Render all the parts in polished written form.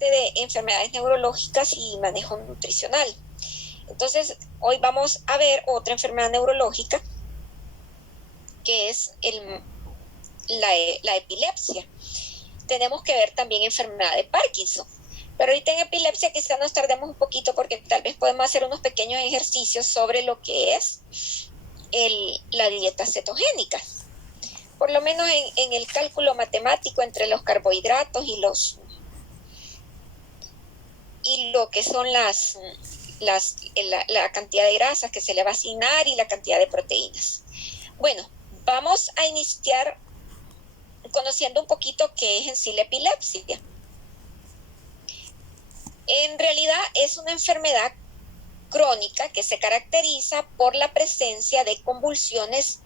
parte de enfermedades neurológicas y manejo nutricional. Entonces, hoy vamos a ver otra enfermedad neurológica, que es la epilepsia. Tenemos que ver también enfermedad de Parkinson. Pero ahorita en epilepsia quizás nos tardemos un poquito porque tal vez podemos hacer unos pequeños ejercicios sobre lo que es la dieta cetogénica. Por lo menos en el cálculo matemático entre los carbohidratos y lo que son la cantidad de grasas que se le va a asignar y la cantidad de proteínas. Bueno, vamos a iniciar conociendo un poquito qué es en sí la epilepsia. En realidad es una enfermedad crónica que se caracteriza por la presencia de convulsiones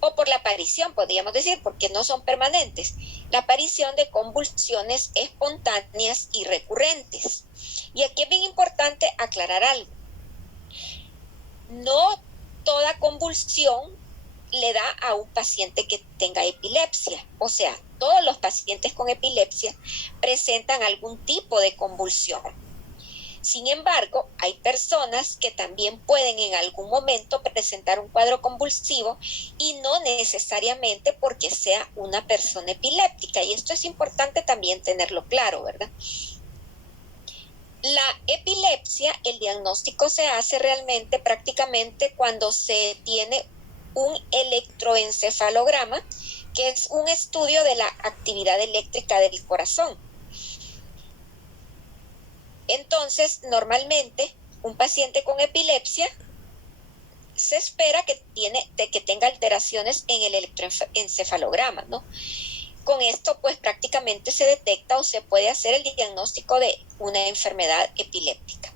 o por la aparición, podríamos decir, porque no son permanentes, la aparición de convulsiones espontáneas y recurrentes. Y aquí es bien importante aclarar algo. No toda convulsión le da a un paciente que tenga epilepsia. O sea, todos los pacientes con epilepsia presentan algún tipo de convulsión. Sin embargo, hay personas que también pueden en algún momento presentar un cuadro convulsivo y no necesariamente porque sea una persona epiléptica. Y esto es importante también tenerlo claro, ¿verdad? La epilepsia, el diagnóstico se hace realmente prácticamente cuando se tiene un electroencefalograma, que es un estudio de la actividad eléctrica del corazón. Entonces, normalmente, un paciente con epilepsia se espera que tenga alteraciones en el electroencefalograma, ¿no? Con esto, pues prácticamente se detecta o se puede hacer el diagnóstico de una enfermedad epiléptica.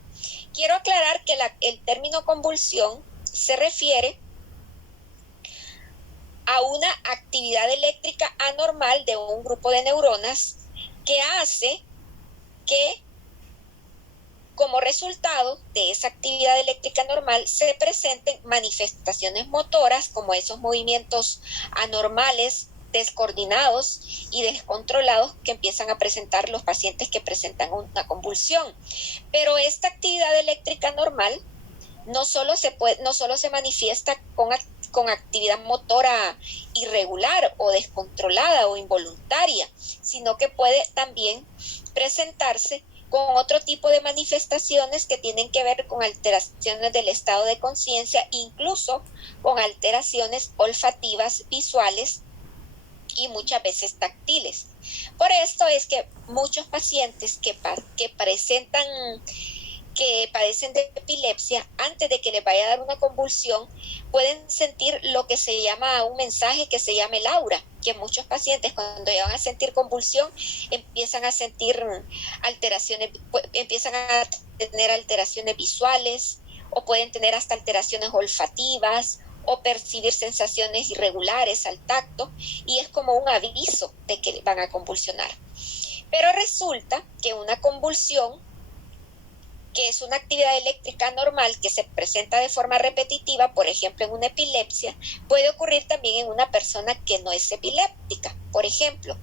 Quiero aclarar que el término convulsión se refiere a una actividad eléctrica anormal de un grupo de neuronas que hace que, como resultado de esa actividad eléctrica normal, se presenten manifestaciones motoras como esos movimientos anormales, descoordinados y descontrolados que empiezan a presentar los pacientes que presentan una convulsión. Pero esta actividad eléctrica normal no solo se manifiesta con actividad motora irregular o descontrolada o involuntaria, sino que puede también presentarse con otro tipo de manifestaciones que tienen que ver con alteraciones del estado de conciencia, incluso con alteraciones olfativas, visuales y muchas veces táctiles. Por esto es que muchos pacientes que padecen de epilepsia, antes de que les vaya a dar una convulsión, pueden sentir lo que se llama un mensaje que se llama el aura, que muchos pacientes cuando llegan a sentir convulsión empiezan a sentir alteraciones, empiezan a tener alteraciones visuales o pueden tener hasta alteraciones olfativas o percibir sensaciones irregulares al tacto, y es como un aviso de que van a convulsionar. Pero resulta que una convulsión, que es una actividad eléctrica normal que se presenta de forma repetitiva, por ejemplo en una epilepsia, puede ocurrir también en una persona que no es epiléptica. Por ejemplo,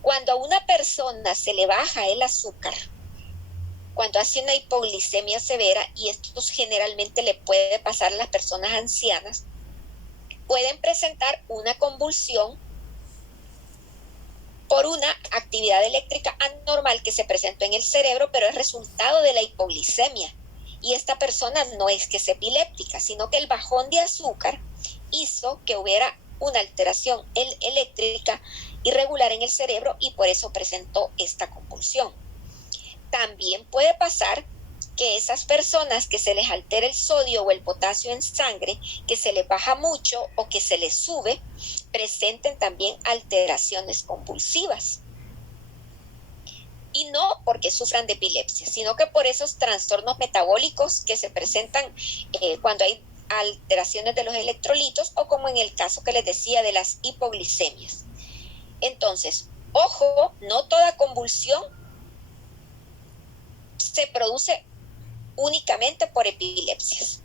cuando a una persona se le baja el azúcar, cuando hace una hipoglicemia severa, y esto generalmente le puede pasar a las personas ancianas, pueden presentar una convulsión por una actividad eléctrica anormal que se presentó en el cerebro, pero es resultado de la hipoglicemia. Y esta persona no es que es epiléptica, sino que el bajón de azúcar hizo que hubiera una alteración eléctrica irregular en el cerebro y por eso presentó esta convulsión. También puede pasar que esas personas que se les altera el sodio o el potasio en sangre, que se les baja mucho o que se les sube, presenten también alteraciones convulsivas. Y no porque sufran de epilepsia, sino que por esos trastornos metabólicos que se presentan cuando hay alteraciones de los electrolitos, o como en el caso que les decía de las hipoglicemias. Entonces, ojo, no toda convulsión se produce únicamente por epilepsias,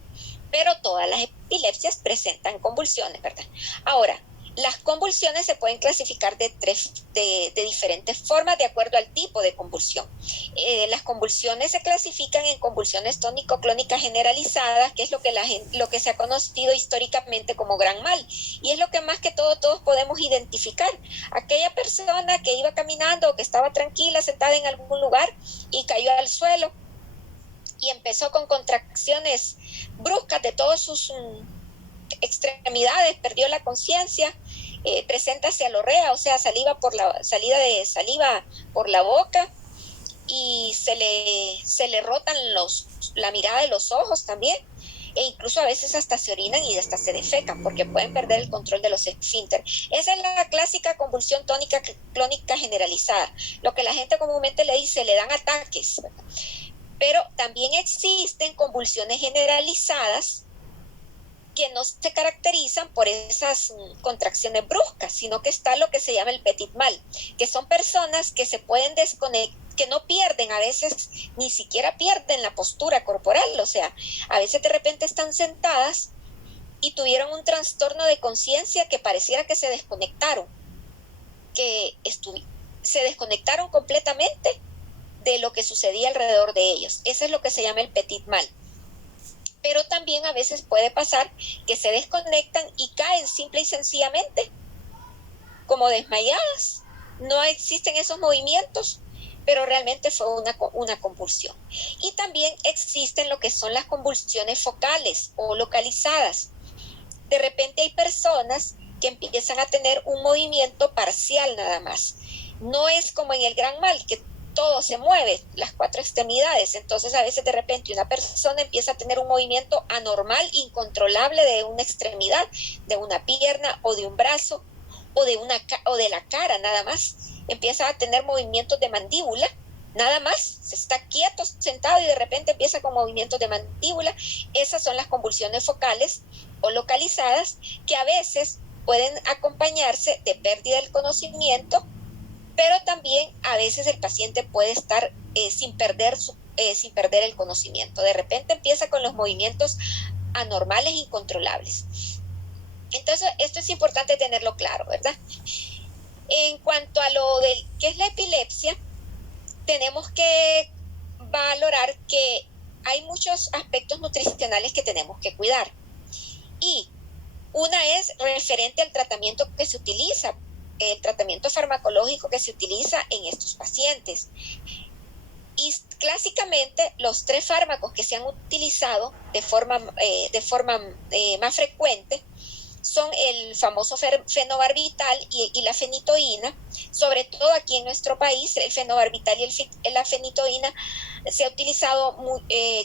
pero todas las epilepsias presentan convulsiones, ¿verdad? Ahora, Las convulsiones se pueden clasificar de diferentes formas de acuerdo al tipo de convulsión. Las convulsiones se clasifican en convulsiones tónico-clónicas generalizadas, que es lo que se ha conocido históricamente como gran mal, y es lo que más que todo todos podemos identificar. Aquella persona que iba caminando o que estaba tranquila, sentada en algún lugar y cayó al suelo y empezó con contracciones bruscas de todas sus extremidades, perdió la conciencia, presenta cialorrea, o sea, salida de saliva por la boca, y se le rotan la mirada de los ojos también, e incluso a veces hasta se orinan y hasta se defecan porque pueden perder el control de los esfínteres. Esa es la clásica convulsión tónica clónica generalizada, lo que la gente comúnmente le dice, le dan ataques. Pero también existen convulsiones generalizadas que no se caracterizan por esas contracciones bruscas, sino que está lo que se llama el petit mal, que son personas que se pueden desconectar, que no pierden, a veces ni siquiera pierden la postura corporal, o sea, a veces de repente están sentadas y tuvieron un trastorno de conciencia que pareciera que se desconectaron, se desconectaron completamente de lo que sucedía alrededor de ellos. Eso es lo que se llama el petit mal. Pero también a veces puede pasar que se desconectan y caen simple y sencillamente como desmayadas. No existen esos movimientos, pero realmente fue una convulsión. Y también existen lo que son las convulsiones focales o localizadas. De repente hay personas que empiezan a tener un movimiento parcial nada más. No es como en el gran mal, que todo se mueve, las 4 extremidades. Entonces a veces de repente una persona empieza a tener un movimiento anormal, incontrolable de una extremidad, de una pierna o de un brazo o de la cara nada más. Empieza a tener movimientos de mandíbula, nada más, se está quieto, sentado y de repente empieza con movimientos de mandíbula. Esas son las convulsiones focales o localizadas, que a veces pueden acompañarse de pérdida del conocimiento, pero también a veces el paciente puede estar sin perder el conocimiento. De repente empieza con los movimientos anormales, incontrolables. Entonces, esto es importante tenerlo claro, ¿verdad? En cuanto a lo de qué es la epilepsia, tenemos que valorar que hay muchos aspectos nutricionales que tenemos que cuidar. Y una es referente al tratamiento que se utiliza, el tratamiento farmacológico que se utiliza en estos pacientes. Y clásicamente los 3 fármacos que se han utilizado de forma más frecuente son el famoso fenobarbital y la fenitoína. Sobre todo aquí en nuestro país, el fenobarbital y la fenitoína se ha utilizado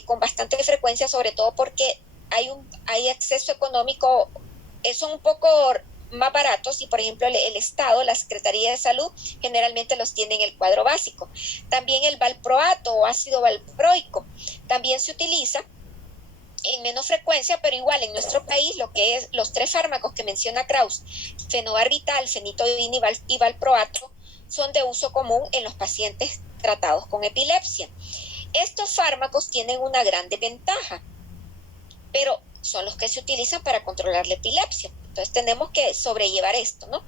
con bastante frecuencia, sobre todo porque hay acceso económico, son un poco más baratos, y por ejemplo el Estado, la Secretaría de Salud, generalmente los tiene en el cuadro básico. También el valproato o ácido valproico también se utiliza en menos frecuencia, pero igual en nuestro país lo que es los 3 fármacos que menciona Krauss, fenobarbital, fenitoína y valproato, son de uso común en los pacientes tratados con epilepsia. Estos fármacos tienen una gran desventaja, pero son los que se utilizan para controlar la epilepsia. Entonces tenemos que sobrellevar esto, ¿no?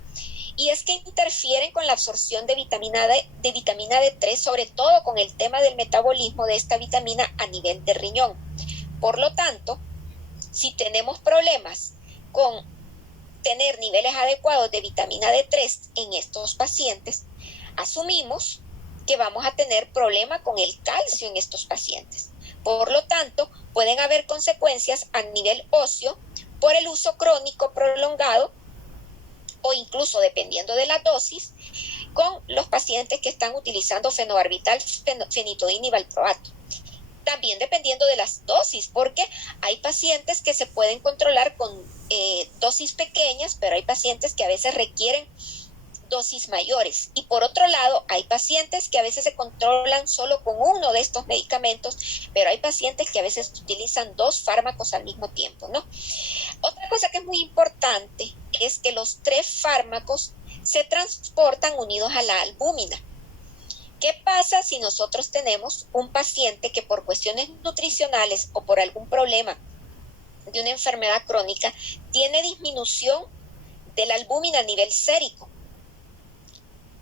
Y es que interfieren con la absorción de vitamina D3, sobre todo con el tema del metabolismo de esta vitamina a nivel de riñón. Por lo tanto, si tenemos problemas con tener niveles adecuados de vitamina D3 en estos pacientes, asumimos que vamos a tener problema con el calcio en estos pacientes. Por lo tanto, pueden haber consecuencias a nivel óseo por el uso crónico prolongado, o incluso dependiendo de la dosis, con los pacientes que están utilizando fenobarbital, fenitoína y valproato. También dependiendo de las dosis, porque hay pacientes que se pueden controlar con dosis pequeñas, pero hay pacientes que a veces requieren dosis mayores. Y por otro lado, hay pacientes que a veces se controlan solo con uno de estos medicamentos, pero hay pacientes que a veces utilizan 2 fármacos al mismo tiempo, ¿no? Otra cosa que es muy importante es que los 3 fármacos se transportan unidos a la albúmina. ¿Qué pasa si nosotros tenemos un paciente que por cuestiones nutricionales o por algún problema de una enfermedad crónica tiene disminución de la albúmina a nivel sérico.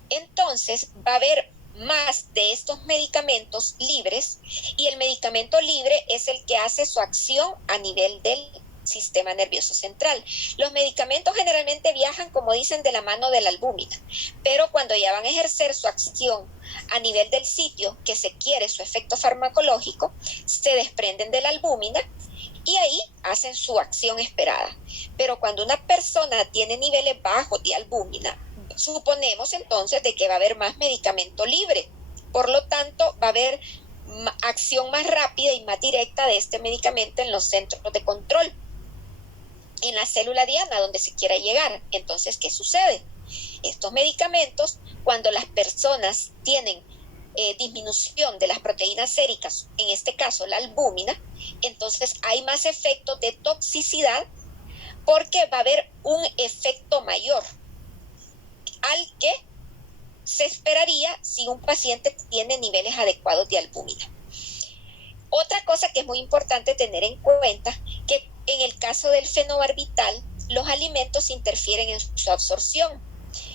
Entonces va a haber más de estos medicamentos libres, y el medicamento libre es el que hace su acción a nivel del sistema nervioso central. Los medicamentos generalmente viajan, como dicen, de la mano de la albúmina, pero cuando ya van a ejercer su acción a nivel del sitio que se quiere, su efecto farmacológico, se desprenden de la albúmina y ahí hacen su acción esperada. Pero cuando una persona tiene niveles bajos de albúmina, suponemos entonces de que va a haber más medicamento libre. Por lo tanto, va a haber acción más rápida y más directa de este medicamento en los centros de control, en la célula diana donde se quiera llegar. Entonces, ¿qué sucede? Estos medicamentos, cuando las personas tienen disminución de las proteínas séricas, en este caso la albúmina, entonces hay más efectos de toxicidad, porque va a haber un efecto mayor al que se esperaría si un paciente tiene niveles adecuados de albúmina. Otra cosa que es muy importante tener en cuenta, que en el caso del fenobarbital, los alimentos interfieren en su absorción.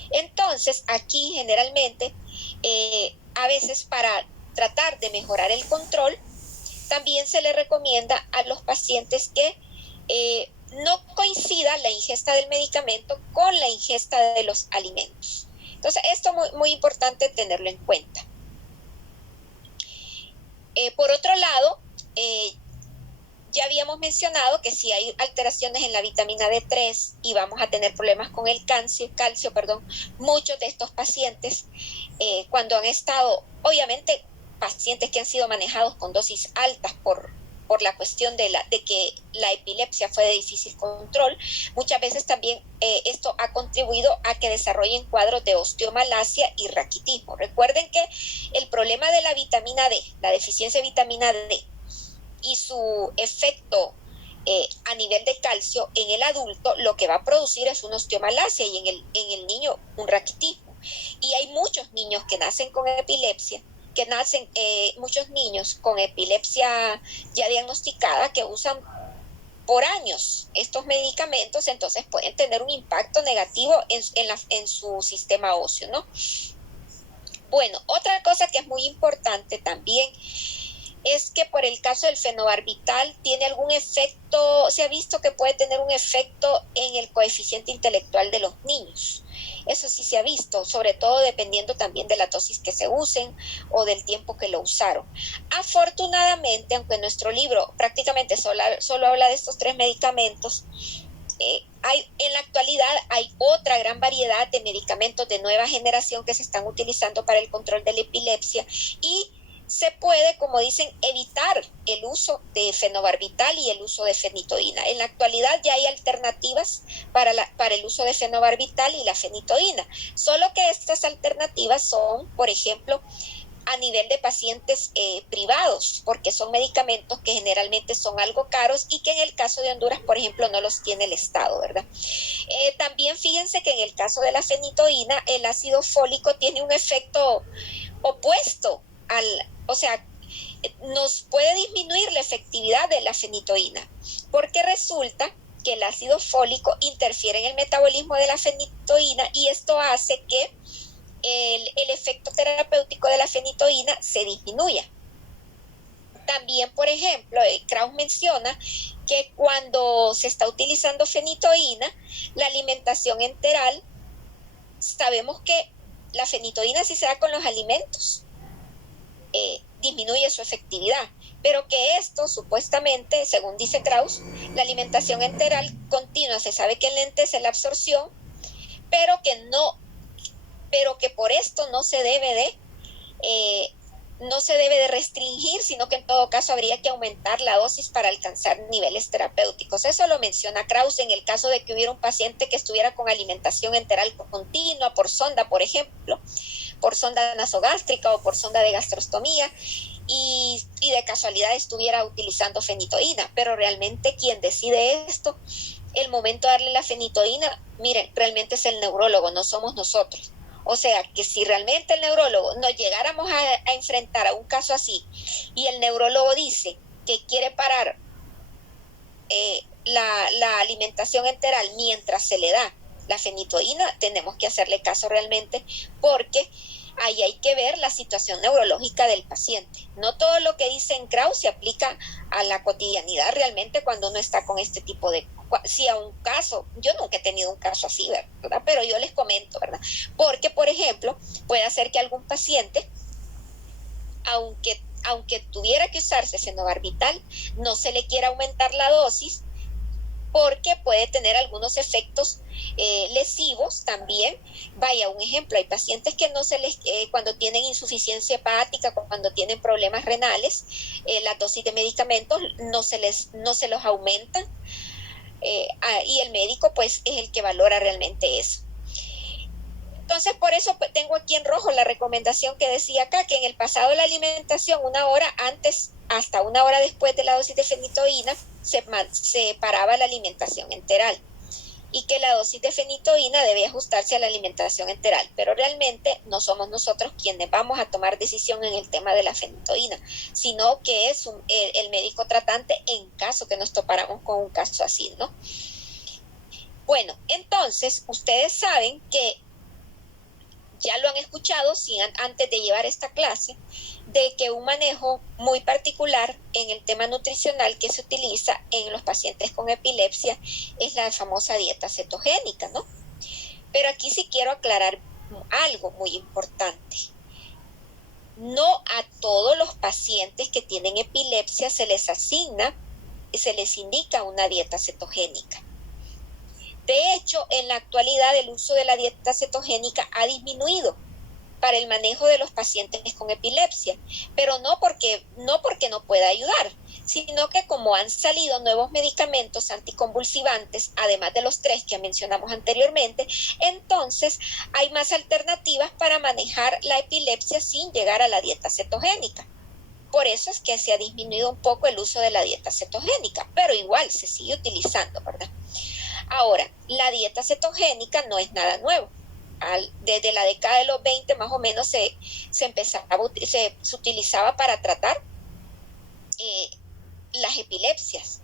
Entonces, aquí generalmente, a veces para tratar de mejorar el control, también se le recomienda a los pacientes que no coincida la ingesta del medicamento con la ingesta de los alimentos. Entonces, esto es muy, muy importante tenerlo en cuenta. Por otro lado, ya habíamos mencionado que si hay alteraciones en la vitamina D3 y vamos a tener problemas con el calcio, muchos de estos pacientes, cuando han estado, obviamente, pacientes que han sido manejados con dosis altas por la cuestión de que la epilepsia fue de difícil control, muchas veces también esto ha contribuido a que desarrollen cuadros de osteomalacia y raquitismo. Recuerden que el problema de la vitamina D, la deficiencia de vitamina D y su efecto a nivel de calcio en el adulto, lo que va a producir es una osteomalacia y en el niño un raquitismo. Y hay muchos niños que nacen con epilepsia, muchos niños con epilepsia ya diagnosticada, que usan por años estos medicamentos, entonces pueden tener un impacto negativo en su sistema óseo, ¿no? Bueno, otra cosa que es muy importante también es que por el caso del fenobarbital tiene algún efecto, se ha visto que puede tener un efecto en el coeficiente intelectual de los niños. Eso sí se ha visto, sobre todo dependiendo también de la dosis que se usen o del tiempo que lo usaron. Afortunadamente, aunque nuestro libro prácticamente solo habla de estos 3 medicamentos, en la actualidad hay otra gran variedad de medicamentos de nueva generación que se están utilizando para el control de la epilepsia, y se puede, como dicen, evitar el uso de fenobarbital y el uso de fenitoína. En la actualidad ya hay alternativas para el uso de fenobarbital y la fenitoína, solo que estas alternativas son, por ejemplo, a nivel de pacientes privados, porque son medicamentos que generalmente son algo caros y que en el caso de Honduras, por ejemplo, no los tiene el Estado, ¿verdad? También fíjense que en el caso de la fenitoína, el ácido fólico tiene un efecto opuesto o sea, nos puede disminuir la efectividad de la fenitoína, porque resulta que el ácido fólico interfiere en el metabolismo de la fenitoína, y esto hace que el efecto terapéutico de la fenitoína se disminuya. También, por ejemplo, Krauss menciona que cuando se está utilizando fenitoína, la alimentación enteral, sabemos que la fenitoína sí se da con los alimentos, disminuye su efectividad, pero que esto supuestamente, según dice Krauss, la alimentación enteral continua se sabe que enlentece la absorción, pero que por esto no se debe de restringir, sino que en todo caso habría que aumentar la dosis para alcanzar niveles terapéuticos. Eso lo menciona Krauss en el caso de que hubiera un paciente que estuviera con alimentación enteral continua por sonda, por ejemplo, por sonda nasogástrica o por sonda de gastrostomía, y de casualidad estuviera utilizando fenitoína. Pero realmente quien decide esto, el momento de darle la fenitoína, miren, realmente es el neurólogo, no somos nosotros. O sea, que si realmente el neurólogo nos llegáramos a enfrentar a un caso así, y el neurólogo dice que quiere parar la alimentación enteral mientras se le da La fenitoína tenemos que hacerle caso realmente porque ahí hay que ver la situación neurológica del paciente. No todo lo que dice en Krauss se aplica a la cotidianidad realmente cuando uno está con este tipo de... Si a un caso, yo nunca he tenido un caso así, ¿verdad? Pero yo les comento, ¿verdad? Porque, por ejemplo, puede ser que algún paciente, aunque tuviera que usarse fenobarbital, no se le quiera aumentar la dosis porque puede tener algunos efectos lesivos también. Vaya, un ejemplo, hay pacientes que no se les, cuando tienen insuficiencia hepática, cuando tienen problemas renales, las dosis de medicamentos no se los aumentan, y el médico pues es el que valora realmente eso. Entonces, por eso tengo aquí en rojo la recomendación que decía acá, que en el pasado de la alimentación, 1 hora antes hasta 1 hora después de la dosis de fenitoína, se paraba la alimentación enteral y que la dosis de fenitoína debe ajustarse a la alimentación enteral, pero realmente no somos nosotros quienes vamos a tomar decisión en el tema de la fenitoína, sino que es el médico tratante en caso que nos topáramos con un caso así, ¿no? Bueno, entonces ustedes saben que ya lo han escuchado antes de llevar esta clase, de que un manejo muy particular en el tema nutricional que se utiliza en los pacientes con epilepsia es la famosa dieta cetogénica, ¿no? Pero aquí sí quiero aclarar algo muy importante. No a todos los pacientes que tienen epilepsia se les indica una dieta cetogénica. De hecho, en la actualidad el uso de la dieta cetogénica ha disminuido para el manejo de los pacientes con epilepsia, pero no porque no pueda ayudar, sino que como han salido nuevos medicamentos anticonvulsivantes, además de los 3 que mencionamos anteriormente, entonces hay más alternativas para manejar la epilepsia sin llegar a la dieta cetogénica. Por eso es que se ha disminuido un poco el uso de la dieta cetogénica, pero igual se sigue utilizando, ¿verdad? Ahora, la dieta cetogénica no es nada nuevo. Desde la década de los 20 más o menos se utilizaba para tratar las epilepsias.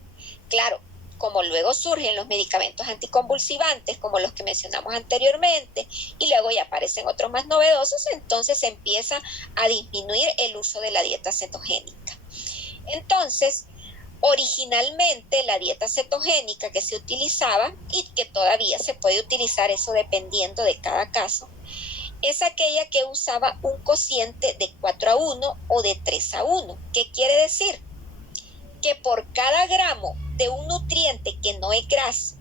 Claro, como luego surgen los medicamentos anticonvulsivantes, como los que mencionamos anteriormente, y luego ya aparecen otros más novedosos, entonces se empieza a disminuir el uso de la dieta cetogénica. Entonces, originalmente la dieta cetogénica que se utilizaba y que todavía se puede utilizar, eso dependiendo de cada caso, es aquella que usaba un cociente de 4:1 o de 3:1. ¿Qué quiere decir? Que por cada gramo de un nutriente que no es grasa,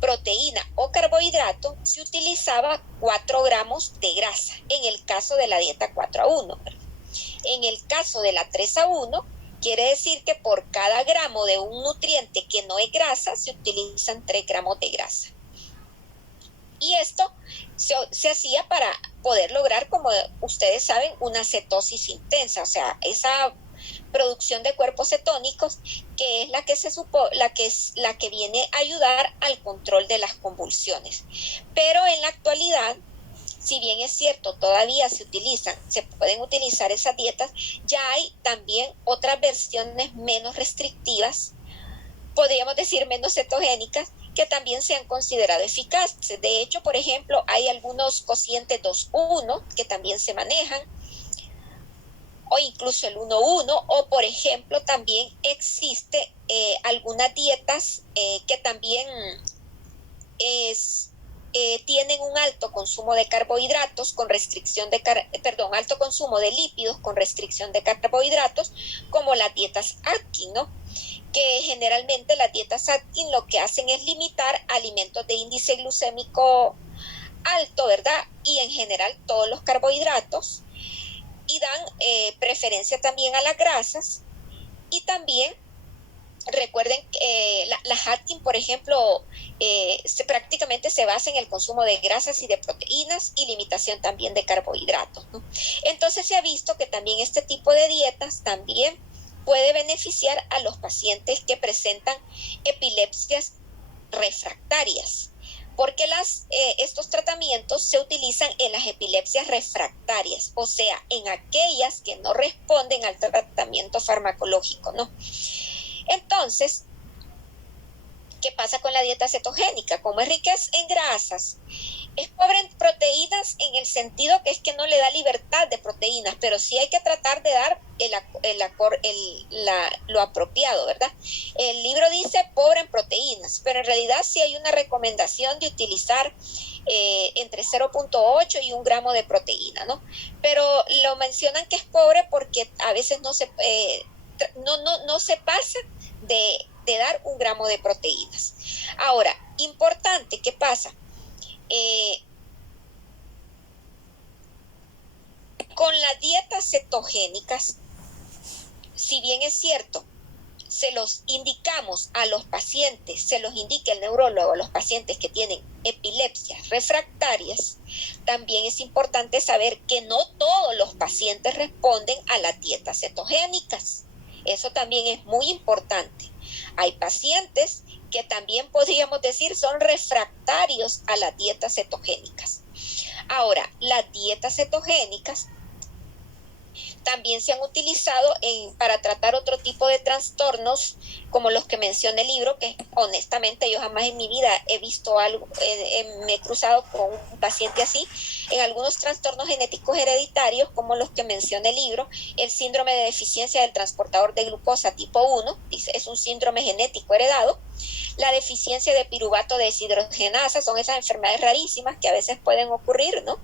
proteína o carbohidrato, se utilizaba 4 gramos de grasa, en el caso de la dieta 4:1. En el caso de la 3:1, quiere decir que por cada gramo de un nutriente que no es grasa, se utilizan 3 gramos de grasa. Y esto se hacía para poder lograr, como ustedes saben, una cetosis intensa, o sea, esa producción de cuerpos cetónicos que es la que viene a ayudar al control de las convulsiones. Pero en la actualidad, si bien es cierto, todavía se pueden utilizar esas dietas, ya hay también otras versiones menos restrictivas, podríamos decir menos cetogénicas, que también se han considerado eficaces. De hecho, por ejemplo, hay algunos cocientes 2:1 que también se manejan, o incluso el 1:1, o por ejemplo, también existe algunas dietas que también tienen un alto consumo de carbohidratos con restricción alto consumo de lípidos con restricción de carbohidratos, como las dietas Atkins, ¿no? Que generalmente las dietas Atkins lo que hacen es limitar alimentos de índice glucémico alto, ¿verdad? Y en general todos los carbohidratos, y dan preferencia también a las grasas. Y también recuerden que las Atkins, por ejemplo, prácticamente se basa en el consumo de grasas y de proteínas y limitación también de carbohidratos, ¿no? Entonces se ha visto que también este tipo de dietas también puede beneficiar a los pacientes que presentan epilepsias refractarias, porque estos tratamientos se utilizan en las epilepsias refractarias, o sea, en aquellas que no responden al tratamiento farmacológico, ¿no? Entonces, ¿Qué pasa con la dieta cetogénica? Como es rica en grasas, es pobre en proteínas en el sentido que es que no le da libertad de proteínas, pero sí hay que tratar de dar lo apropiado, ¿verdad? El libro dice pobre en proteínas, pero en realidad sí hay una recomendación de utilizar entre 0.8 y 1 gramo de proteína, ¿no? Pero lo mencionan que es pobre porque a veces no se pasa de dar 1 gramo de proteínas. Ahora, importante, ¿qué pasa? Con las dietas cetogénicas, si bien es cierto, se los indicamos a los pacientes, se los indica el neurólogo a los pacientes que tienen epilepsias refractarias, también es importante saber que no todos los pacientes responden a las dietas cetogénicas. Eso también es muy importante. Hay pacientes que también podríamos decir son refractarios a las dietas cetogénicas. Ahora, las dietas cetogénicas también se han utilizado para tratar otro tipo de trastornos como los que menciona el libro, que honestamente yo jamás en mi vida he visto algo, me he cruzado con un paciente así, en algunos trastornos genéticos hereditarios como los que menciona el libro, el síndrome de deficiencia del transportador de glucosa tipo 1, dice, es un síndrome genético heredado. La deficiencia de piruvato de deshidrogenasa son esas enfermedades rarísimas que a veces pueden ocurrir, ¿no?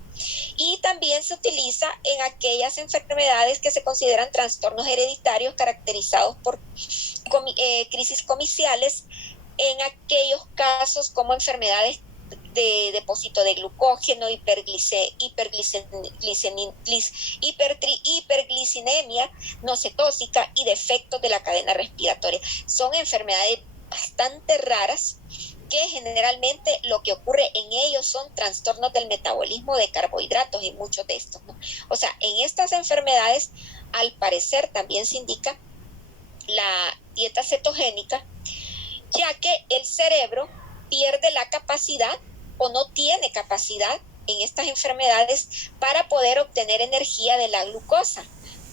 Y también se utiliza en aquellas enfermedades que se consideran trastornos hereditarios caracterizados por crisis comiciales, en aquellos casos como enfermedades de depósito de glucógeno, hiperglicinemia no cetósica y defectos de la cadena respiratoria. Son enfermedades bastante raras que generalmente lo que ocurre en ellos son trastornos del metabolismo de carbohidratos y muchos de estos, ¿no? O sea, en estas enfermedades al parecer también se indica la dieta cetogénica, ya que el cerebro pierde la capacidad o no tiene capacidad en estas enfermedades para poder obtener energía de la glucosa.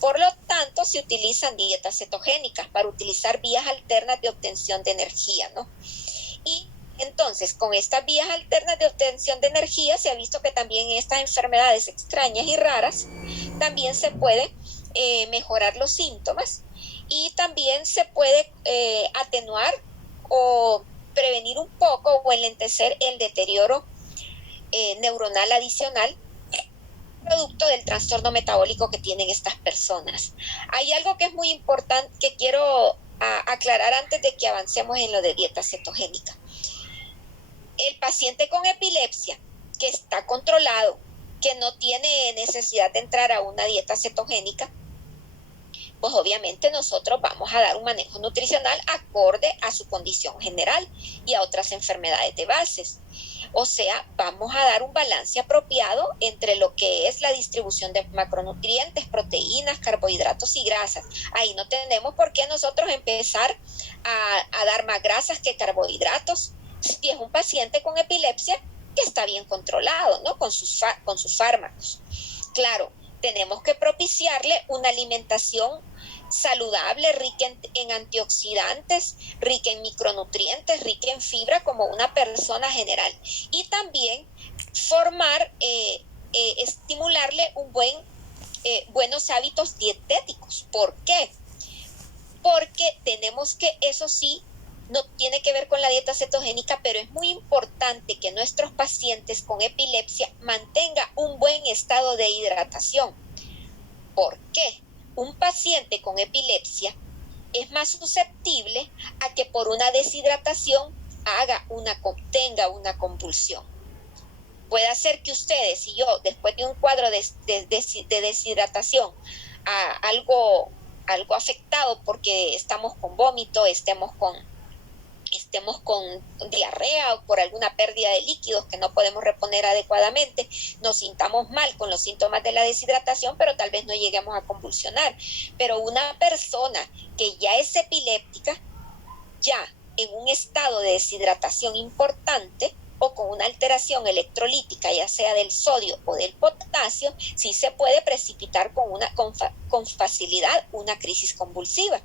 Por lo tanto, se utilizan dietas cetogénicas para utilizar vías alternas de obtención de energía, ¿no? Y entonces, con estas vías alternas de obtención de energía, se ha visto que también en estas enfermedades extrañas y raras, también se puede mejorar los síntomas y también se puede atenuar o prevenir un poco o enlentecer el deterioro neuronal adicional producto del trastorno metabólico que tienen estas personas. Hay algo que es muy importante que quiero aclarar antes de que avancemos en lo de dieta cetogénica. El paciente con epilepsia que está controlado, que no tiene necesidad de entrar a una dieta cetogénica, pues obviamente nosotros vamos a dar un manejo nutricional acorde a su condición general y a otras enfermedades de bases. O sea, vamos a dar un balance apropiado entre lo que es la distribución de macronutrientes, proteínas, carbohidratos y grasas. Ahí no tenemos por qué nosotros empezar a dar más grasas que carbohidratos si es un paciente con epilepsia que está bien controlado, ¿no? Con sus fármacos. Claro, tenemos que propiciarle una alimentación saludable, rica en antioxidantes, rica en micronutrientes, rica en fibra como una persona general. Y también estimularle buenos hábitos dietéticos. ¿Por qué? Porque tenemos que, eso sí, no tiene que ver con la dieta cetogénica, pero es muy importante que nuestros pacientes con epilepsia mantengan un buen estado de hidratación. ¿Por qué? Un paciente con epilepsia es más susceptible a que por una deshidratación tenga una convulsión. Puede ser que ustedes y yo, después de un cuadro de deshidratación, algo afectado porque estamos con vómito, estemos con diarrea o por alguna pérdida de líquidos que no podemos reponer adecuadamente, nos sintamos mal con los síntomas de la deshidratación, pero tal vez no lleguemos a convulsionar. Pero una persona que ya es epiléptica, ya en un estado de deshidratación importante, o con una alteración electrolítica, ya sea del sodio o del potasio, sí se puede precipitar con facilidad una crisis convulsiva.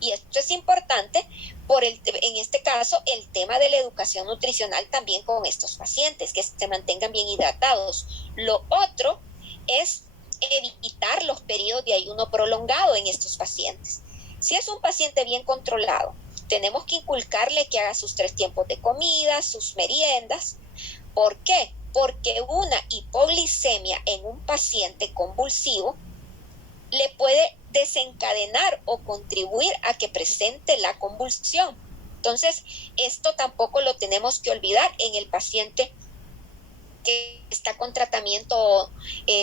Y esto es importante en este caso, el tema de la educación nutricional también con estos pacientes, que se mantengan bien hidratados. Lo otro es evitar los periodos de ayuno prolongado en estos pacientes. Si es un paciente bien controlado, tenemos que inculcarle que haga sus 3 tiempos de comida, sus meriendas. ¿Por qué? Porque una hipoglicemia en un paciente convulsivo le puede desencadenar o contribuir a que presente la convulsión. Entonces, esto tampoco lo tenemos que olvidar en el paciente que está con tratamiento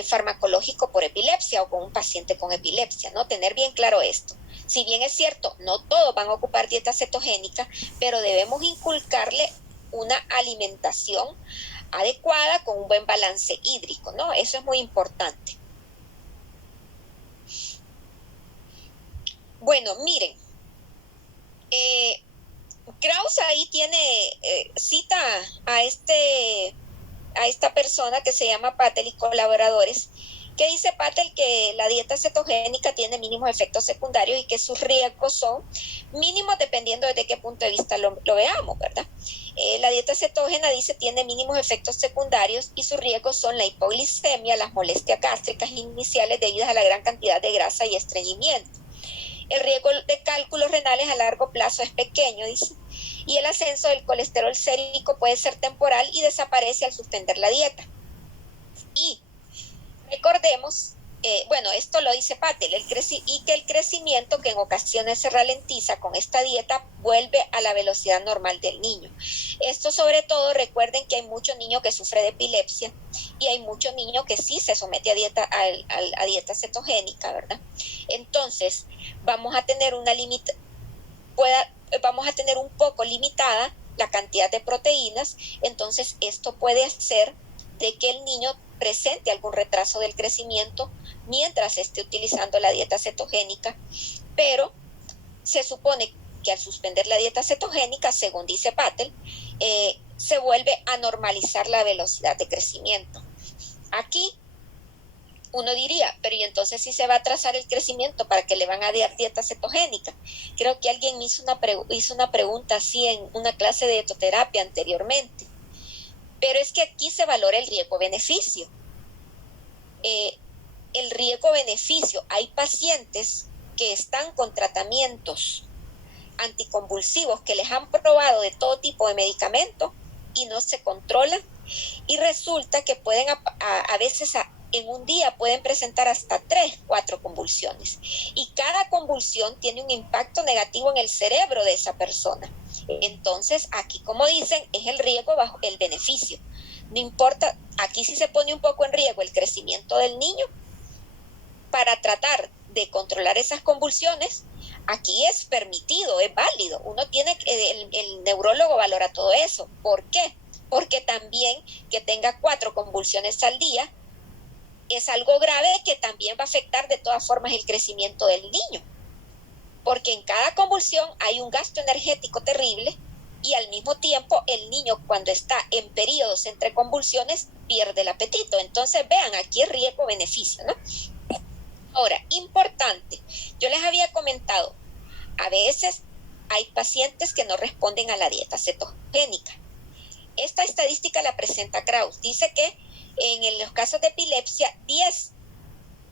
farmacológico por epilepsia o con un paciente con epilepsia, ¿no? Tener bien claro esto. Si bien es cierto, no todos van a ocupar dieta cetogénica, pero debemos inculcarle una alimentación adecuada con un buen balance hídrico, ¿no? Eso es muy importante. Bueno, miren, Krauss ahí cita a esta persona que se llama Patel y colaboradores, que dice Patel que la dieta cetogénica tiene mínimos efectos secundarios y que sus riesgos son mínimos dependiendo desde qué punto de vista lo veamos, ¿verdad? La dieta cetógena, dice, tiene mínimos efectos secundarios y sus riesgos son la hipoglicemia, las molestias gástricas iniciales debidas a la gran cantidad de grasa y estreñimiento. El riesgo de cálculos renales a largo plazo es pequeño, dice, y el ascenso del colesterol sérico puede ser temporal y desaparece al suspender la dieta. Y recordemos, esto lo dice Patel, y que el crecimiento, que en ocasiones se ralentiza con esta dieta, vuelve a la velocidad normal del niño. Esto sobre todo, recuerden que hay muchos niños que sufren de epilepsia y hay muchos niños que sí se someten a dieta cetogénica, ¿verdad? Entonces, vamos a tener un poco limitada la cantidad de proteínas, entonces esto puede hacer de que el niño presente algún retraso del crecimiento mientras esté utilizando la dieta cetogénica, pero se supone que al suspender la dieta cetogénica, según dice Patel, se vuelve a normalizar la velocidad de crecimiento. Aquí uno diría, pero ¿y entonces si se va a atrasar el crecimiento, para qué le van a dar dieta cetogénica? Creo que alguien me hizo una pregunta así en una clase de dietoterapia anteriormente. Pero es que aquí se valora el riesgo-beneficio. El riesgo-beneficio, hay pacientes que están con tratamientos anticonvulsivos que les han probado de todo tipo de medicamentos y no se controlan, y resulta que pueden a veces en un día pueden presentar hasta 3, 4 convulsiones, y cada convulsión tiene un impacto negativo en el cerebro de esa persona. Entonces, aquí, como dicen, es el riesgo bajo el beneficio. No importa, aquí sí se pone un poco en riesgo el crecimiento del niño. Para tratar de controlar esas convulsiones, aquí es permitido, es válido. El neurólogo valora todo eso. ¿Por qué? Porque también que tenga 4 convulsiones al día es algo grave que también va a afectar de todas formas el crecimiento del niño. Porque en cada convulsión hay un gasto energético terrible, y al mismo tiempo el niño, cuando está en periodos entre convulsiones, pierde el apetito. Entonces, vean, aquí es riesgo-beneficio, ¿no? Ahora, importante, yo les había comentado, a veces hay pacientes que no responden a la dieta cetogénica. Esta estadística la presenta Krauss. Dice que en los casos de epilepsia,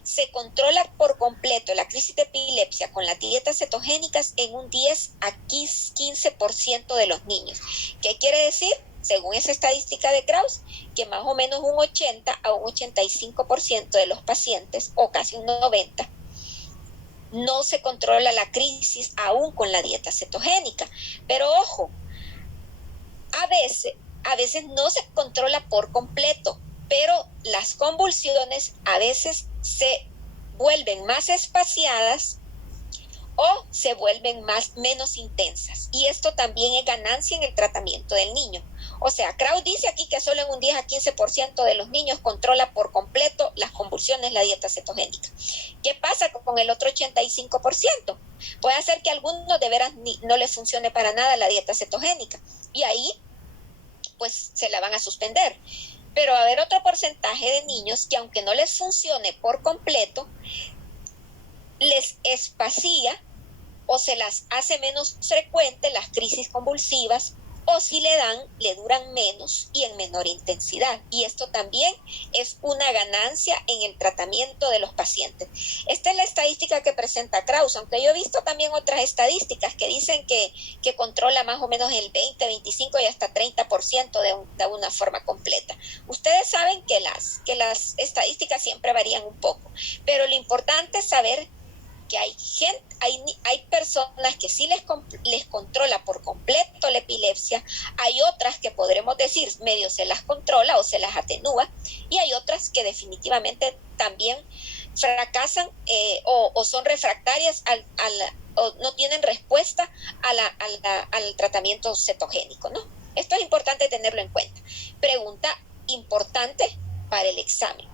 se controla por completo la crisis de epilepsia con las dietas cetogénicas en un 10 a 15% de los niños. ¿Qué quiere decir? Según esa estadística de Krauss, que más o menos un 80 a un 85% de los pacientes, o casi un 90%, no se controla la crisis aún con la dieta cetogénica. Pero ojo, a veces no se controla por completo, pero las convulsiones a veces se vuelven más espaciadas o se vuelven menos intensas. Y esto también es ganancia en el tratamiento del niño. O sea, Krauss dice aquí que solo en un 10 a 15% de los niños controla por completo las convulsiones la dieta cetogénica. ¿Qué pasa con el otro 85%? Puede ser que a algunos de veras no les funcione para nada la dieta cetogénica. Y ahí pues se la van a suspender. Pero va a haber otro porcentaje de niños que aunque no les funcione por completo, les espacía o se las hace menos frecuentes las crisis convulsivas, o si le dan, le duran menos y en menor intensidad. Y esto también es una ganancia en el tratamiento de los pacientes. Esta es la estadística que presenta Krause, aunque yo he visto también otras estadísticas que dicen que controla más o menos el 20, 25 y hasta 30% de una forma completa. Ustedes saben que las estadísticas siempre varían un poco, pero lo importante es saber que hay personas que sí les controla por completo la epilepsia, hay otras que podremos decir medio se las controla o se las atenúa, y hay otras que definitivamente también fracasan o son refractarias o no tienen respuesta al tratamiento cetogénico, ¿no? Esto es importante tenerlo en cuenta. Pregunta importante para el examen.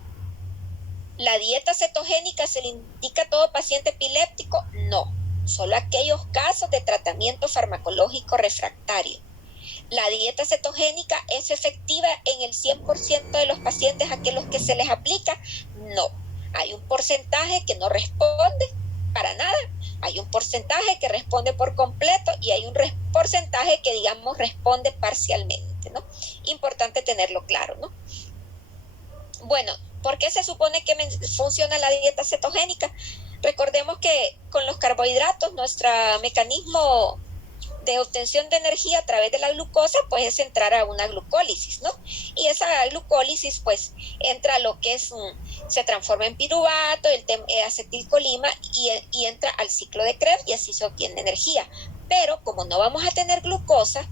¿La dieta cetogénica se le indica a todo paciente epiléptico? No, solo aquellos casos de tratamiento farmacológico refractario. ¿La dieta cetogénica es efectiva en el 100% de los pacientes a los que se les aplica? No, hay un porcentaje que no responde para nada, hay un porcentaje que responde por completo y hay un porcentaje que, digamos, responde parcialmente, ¿no? Importante tenerlo claro, ¿no? Bueno, ¿por qué se supone que funciona la dieta cetogénica? Recordemos que con los carbohidratos nuestro mecanismo de obtención de energía a través de la glucosa pues es entrar a una glucólisis, ¿no? Y esa glucólisis pues entra a lo que es, se transforma en piruvato, acetilcolina y entra al ciclo de Krebs y así se obtiene energía. Pero como no vamos a tener glucosa,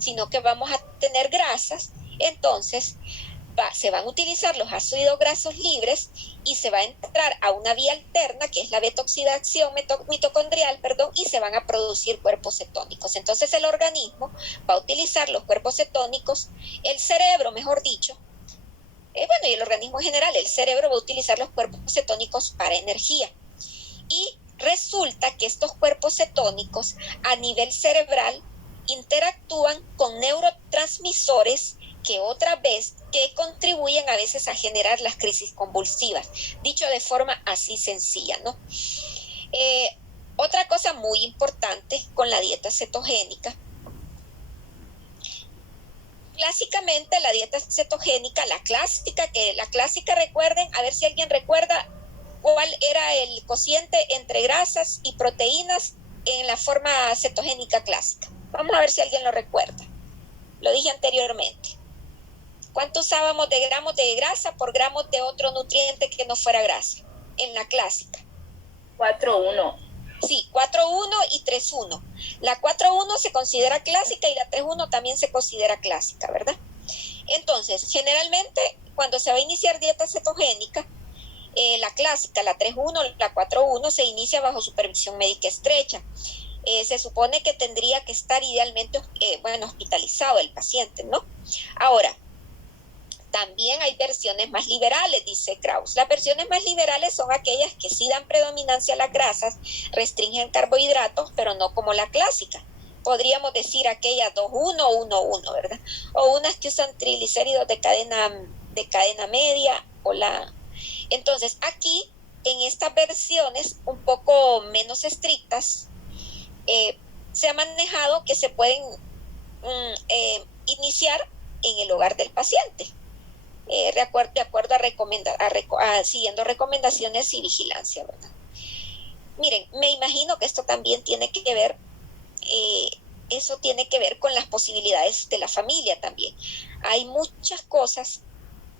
sino que vamos a tener grasas, entonces se van a utilizar los ácidos grasos libres y se va a entrar a una vía alterna que es la beta-oxidación mitocondrial, y se van a producir cuerpos cetónicos. Entonces el organismo va a utilizar los cuerpos cetónicos, el cerebro, mejor dicho, y el organismo en general, el cerebro va a utilizar los cuerpos cetónicos para energía. Y resulta que estos cuerpos cetónicos a nivel cerebral interactúan con neurotransmisores que otra vez que contribuyen a veces a generar las crisis convulsivas, dicho de forma así sencilla, ¿no? Otra cosa muy importante con la dieta cetogénica, clásicamente la dieta cetogénica, la clásica, recuerden, a ver si alguien recuerda cuál era el cociente entre grasas y proteínas en la forma cetogénica clásica. Vamos a ver si alguien lo recuerda. Lo dije anteriormente. ¿Cuánto usábamos de gramos de grasa por gramos de otro nutriente que no fuera grasa? En la clásica. 4:1. Sí, 4:1 y 3:1. La 4:1 se considera clásica y la 3:1 también se considera clásica, ¿verdad? Entonces, generalmente, cuando se va a iniciar dieta cetogénica, la clásica, la 3:1, la 4:1, se inicia bajo supervisión médica estrecha. Se supone que tendría que estar idealmente, hospitalizado el paciente, ¿no? Ahora, también hay versiones más liberales, dice Krause. Las versiones más liberales son aquellas que sí dan predominancia a las grasas, restringen carbohidratos, pero no como la clásica. Podríamos decir aquellas 2:1 o 1:1, ¿verdad? O unas que usan triglicéridos de cadena media Entonces, aquí, en estas versiones un poco menos estrictas, se ha manejado que se pueden iniciar en el hogar del paciente. De acuerdo siguiendo recomendaciones y vigilancia, ¿verdad? Miren, me imagino que esto también tiene que ver, eso tiene que ver con las posibilidades de la familia también. Hay muchas cosas,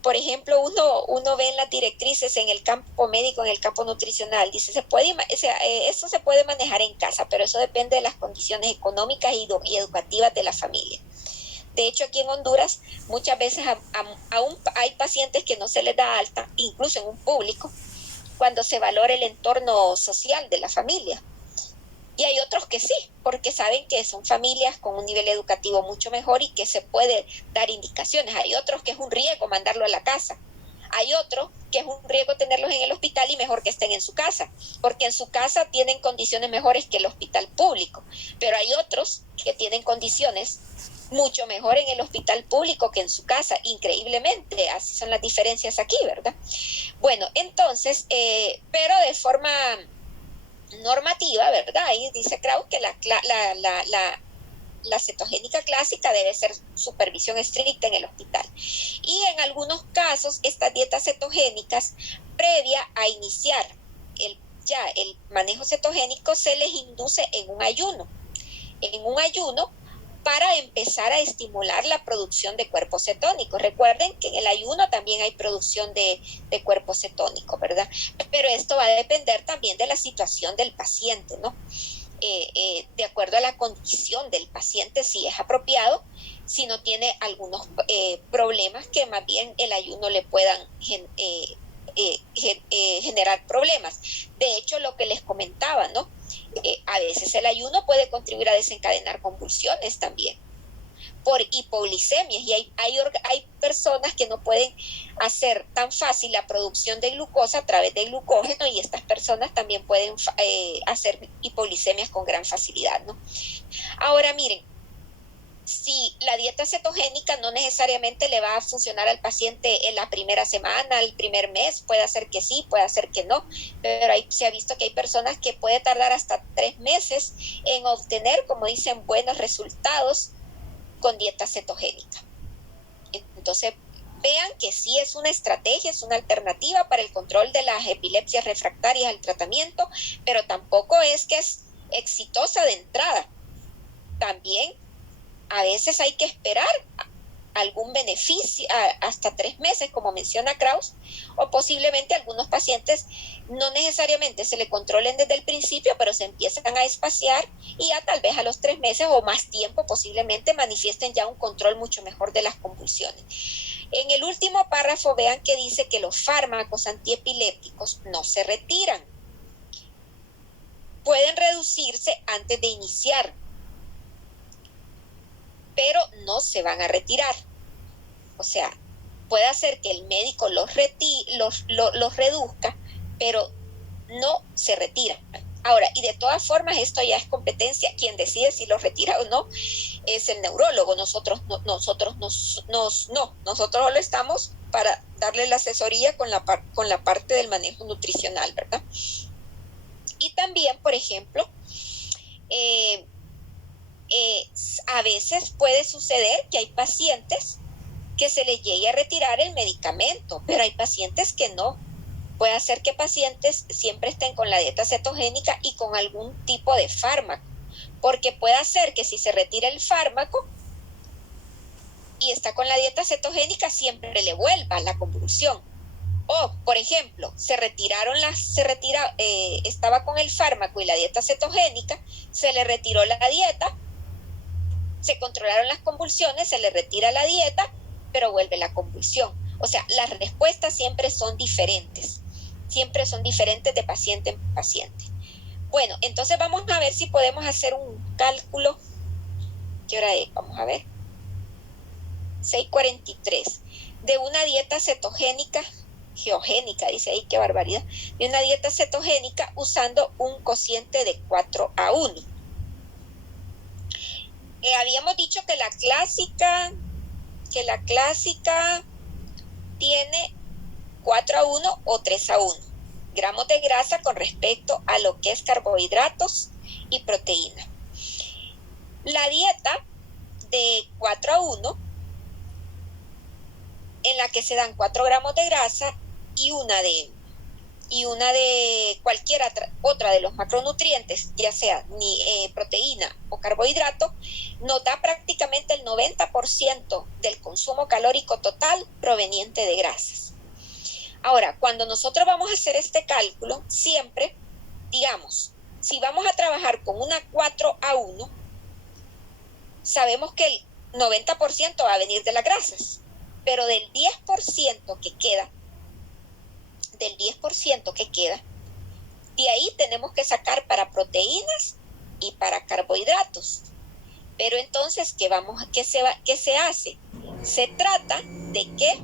por ejemplo, uno ve en las directrices en el campo médico, en el campo nutricional, dice, eso se puede manejar en casa, pero eso depende de las condiciones económicas y educativas de la familia. De hecho, aquí en Honduras muchas veces aún hay pacientes que no se les da alta, incluso en un público, cuando se valora el entorno social de la familia. Y hay otros que sí, porque saben que son familias con un nivel educativo mucho mejor y que se puede dar indicaciones. Hay otros que es un riesgo mandarlo a la casa. Hay otros que es un riesgo tenerlos en el hospital y mejor que estén en su casa, porque en su casa tienen condiciones mejores que el hospital público. Pero hay otros que tienen condiciones mucho mejor en el hospital público que en su casa, increíblemente, así son las diferencias aquí, ¿verdad? Bueno, entonces, pero de forma normativa, ¿verdad? Ahí dice Kraus que la cetogénica clásica debe ser supervisión estricta en el hospital. Y en algunos casos, estas dietas cetogénicas, previa a iniciar el manejo cetogénico, se les induce en un ayuno para empezar a estimular la producción de cuerpos cetónicos. Recuerden que en el ayuno también hay producción de cuerpos cetónicos, ¿verdad? Pero esto va a depender también de la situación del paciente, ¿no? De acuerdo a la condición del paciente, si es apropiado, si no tiene algunos problemas que más bien el ayuno le puedan generar problemas. De hecho, lo que les comentaba, ¿no? A veces el ayuno puede contribuir a desencadenar convulsiones también por hipoglicemias, y hay personas que no pueden hacer tan fácil la producción de glucosa a través de glucógeno, y estas personas también pueden hacer hipoglicemias con gran facilidad, ¿no? Ahora miren, si la dieta cetogénica no necesariamente le va a funcionar al paciente en la primera semana, el primer mes, puede ser que sí, puede ser que no, pero se ha visto que hay personas que puede tardar hasta 3 meses en obtener, como dicen, buenos resultados con dieta cetogénica. Entonces, vean que sí es una estrategia, es una alternativa para el control de las epilepsias refractarias al tratamiento, pero tampoco es que es exitosa de entrada. También a veces hay que esperar algún beneficio hasta 3 meses, como menciona Kraus, o posiblemente algunos pacientes no necesariamente se le controlen desde el principio, pero se empiezan a espaciar y ya tal vez a los 3 meses o más tiempo posiblemente manifiesten ya un control mucho mejor de las convulsiones. En el último párrafo vean que dice que los fármacos antiepilépticos no se retiran. Pueden reducirse antes de iniciar, pero no se van a retirar. O sea, puede hacer que el médico los reduzca, pero no se retiran. Ahora, y de todas formas, esto ya es competencia, quien decide si los retira o no es el neurólogo. Nosotros solo estamos para darle la asesoría con la parte del manejo nutricional, ¿verdad? Y también, por ejemplo, a veces puede suceder que hay pacientes que se les llegue a retirar el medicamento, pero hay pacientes que no. Puede hacer que pacientes siempre estén con la dieta cetogénica y con algún tipo de fármaco, porque puede hacer que si se retira el fármaco y está con la dieta cetogénica, siempre le vuelva la convulsión. O, por ejemplo, estaba con el fármaco y la dieta cetogénica, se le retiró la dieta, se controlaron las convulsiones, se le retira la dieta, pero vuelve la convulsión. O sea, las respuestas siempre son diferentes de paciente en paciente. Bueno, entonces vamos a ver si podemos hacer un cálculo. ¿Qué hora es? Vamos a ver. 6:43. De una dieta cetogénica, geogénica, dice ahí, qué barbaridad. De una dieta cetogénica usando un cociente de 4:1. Habíamos dicho que la clásica tiene 4:1 o 3:1 gramos de grasa con respecto a lo que es carbohidratos y proteína. La dieta de 4:1, en la que se dan 4 gramos de grasa y una de cualquier otra de los macronutrientes, ya sea proteína o carbohidrato, nos da prácticamente el 90% del consumo calórico total proveniente de grasas. Ahora, cuando nosotros vamos a hacer este cálculo, siempre, digamos, si vamos a trabajar con una 4:1, sabemos que el 90% va a venir de las grasas, pero del 10% que queda, de ahí tenemos que sacar para proteínas y para carbohidratos. Pero entonces, ¿qué se hace? Se trata de que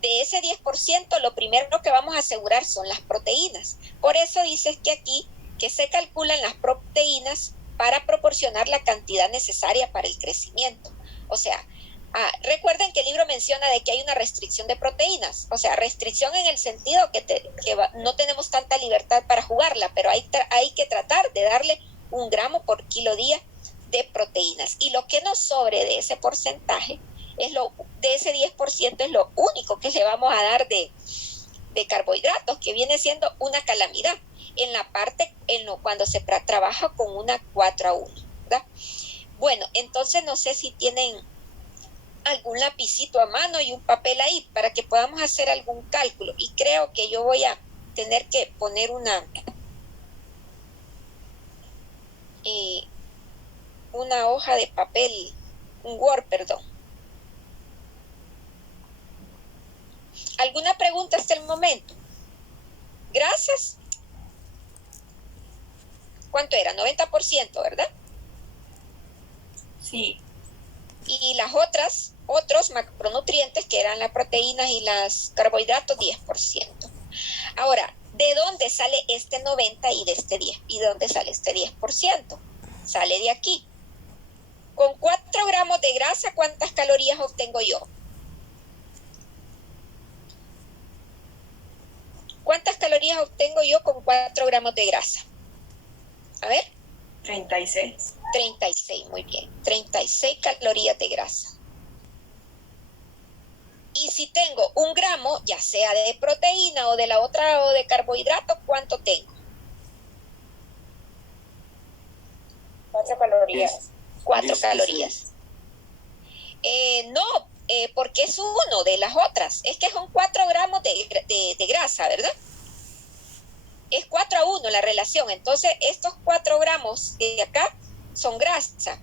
de ese 10%, lo primero que vamos a asegurar son las proteínas. Por eso dices que aquí, que se calculan las proteínas para proporcionar la cantidad necesaria para el crecimiento. O sea, recuerden que el libro menciona de que hay una restricción de proteínas, o sea, restricción en el sentido que no tenemos tanta libertad para jugarla, pero hay que tratar de darle 1 gramo por kilo día de proteínas. Y lo que nos sobre de ese porcentaje, de ese 10%, es lo único que le vamos a dar de carbohidratos, que viene siendo una calamidad en la parte, cuando se trabaja con una 4:1, ¿verdad? Bueno, entonces no sé si tienen algún lapicito a mano y un papel ahí para que podamos hacer algún cálculo. Y creo que yo voy a tener que poner una hoja de papel, un Word, perdón. ¿Alguna pregunta hasta el momento? Gracias. ¿Cuánto era? 90%, ¿verdad? Sí. Y las otros macronutrientes, que eran las proteínas y los carbohidratos, 10%. Ahora, ¿de dónde sale este 90 y de este 10? ¿Y de dónde sale este 10%? Sale de aquí. Con 4 gramos de grasa, ¿cuántas calorías obtengo yo? ¿Cuántas calorías obtengo yo con 4 gramos de grasa? A ver. 36. 36, muy bien. 36 calorías de grasa. Y si tengo 1 gramo, ya sea de proteína o de la otra o de carbohidrato, ¿cuánto tengo? 4 calorías. 4 calorías. No, porque es uno de las otras. Es que son 4 gramos de grasa, ¿verdad? Es 4:1 la relación. Entonces, estos 4 gramos de acá son grasa.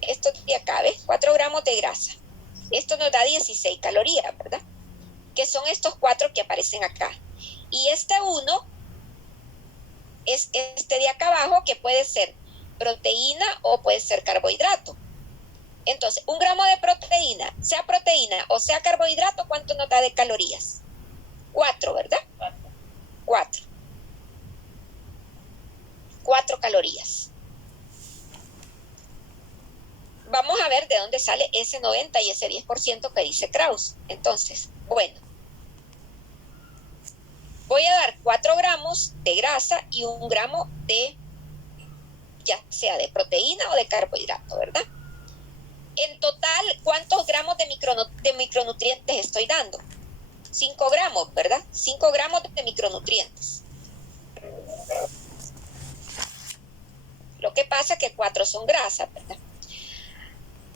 Esto de acá, ¿ves? 4 gramos de grasa. Esto nos da 16 calorías, ¿verdad? Que son estos 4 que aparecen acá. Y este 1 es este de acá abajo, que puede ser proteína o puede ser carbohidrato. Entonces, 1 gramo de proteína, sea proteína o sea carbohidrato, ¿cuánto nos da de calorías? 4, ¿verdad? 4. 4 calorías. Vamos a ver de dónde sale ese 90 y ese 10% que dice Krauss. Entonces, bueno, voy a dar 4 gramos de grasa y 1 gramo de, ya sea de proteína o de carbohidrato, ¿verdad? En total, ¿cuántos gramos de micronutrientes estoy dando? 5 gramos, ¿verdad? 5 gramos de micronutrientes. Lo que pasa es que 4 son grasas, ¿verdad?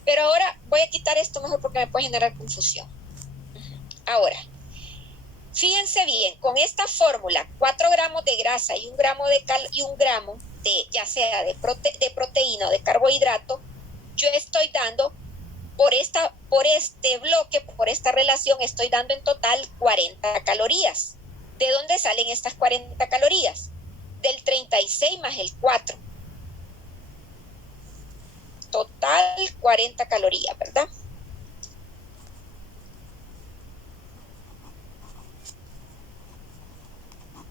Pero ahora voy a quitar esto mejor porque me puede generar confusión. Ahora, fíjense bien, con esta fórmula, 4 gramos de grasa y 1 gramo de, ya sea de proteína o de carbohidrato, yo estoy dando por este bloque, por esta relación, estoy dando en total 40 calorías. ¿De dónde salen estas 40 calorías? Del 36 más el 4. Total 40 calorías, ¿verdad?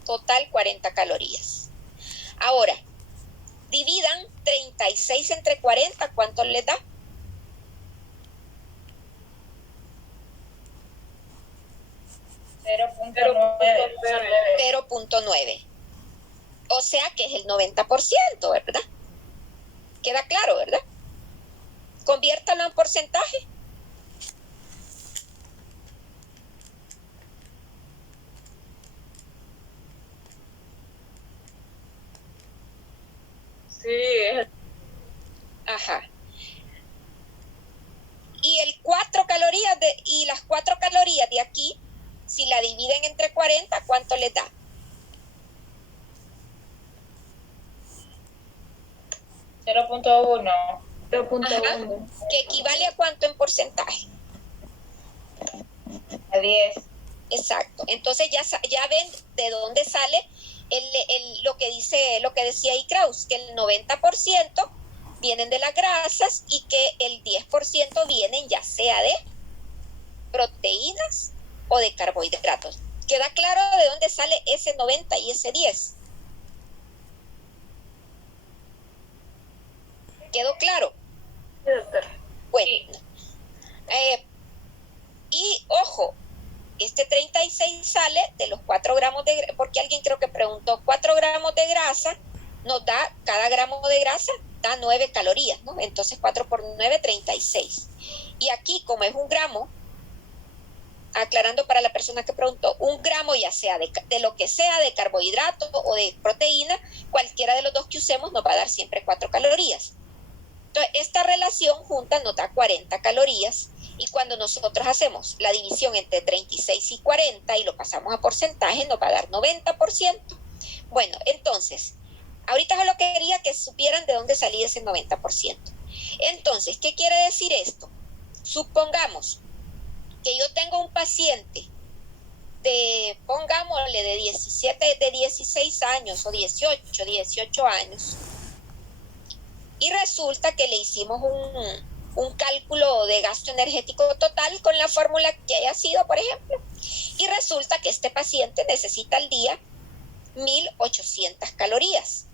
Total 40 calorías. Ahora, dividan 36 entre 40, ¿cuánto les da? 0.9. O sea que es el 90%, ¿verdad? Queda claro, ¿verdad? Conviértalo en porcentaje. Sí. Ajá. Y las 4 calorías de aquí, si la dividen entre 40, ¿cuánto les da? 0.1. Que equivale a cuánto en porcentaje. A 10. Exacto. Entonces ya ven de dónde sale lo que decía ahí Krauss, que el 90% vienen de las grasas y que el 10% vienen ya sea de proteínas o de carbohidratos. ¿Queda claro de dónde sale ese 90 y ese 10? ¿Quedó claro? Sí, doctor. Bueno, Sí. y ojo, este 36 sale de los 4 gramos de grasa, porque alguien creo que preguntó, 4 gramos de grasa nos da, cada gramo de grasa da 9 calorías, ¿no? Entonces 4 por 9, 36. Y aquí, como es un gramo, aclarando para la persona que preguntó, un gramo ya sea de lo que sea, de carbohidrato o de proteína, cualquiera de los dos que usemos nos va a dar siempre 4 calorías. Entonces, esta relación junta nos da 40 calorías, y cuando nosotros hacemos la división entre 36 y 40 y lo pasamos a porcentaje, nos va a dar 90%. Bueno, entonces, ahorita solo quería que supieran de dónde salía ese 90%. Entonces, ¿qué quiere decir esto? Supongamos que yo tengo un paciente de, pongámosle, de 16 años o 18 años, y resulta que le hicimos un cálculo de gasto energético total con la fórmula que haya sido, por ejemplo, y resulta que este paciente necesita al día 1800 calorías.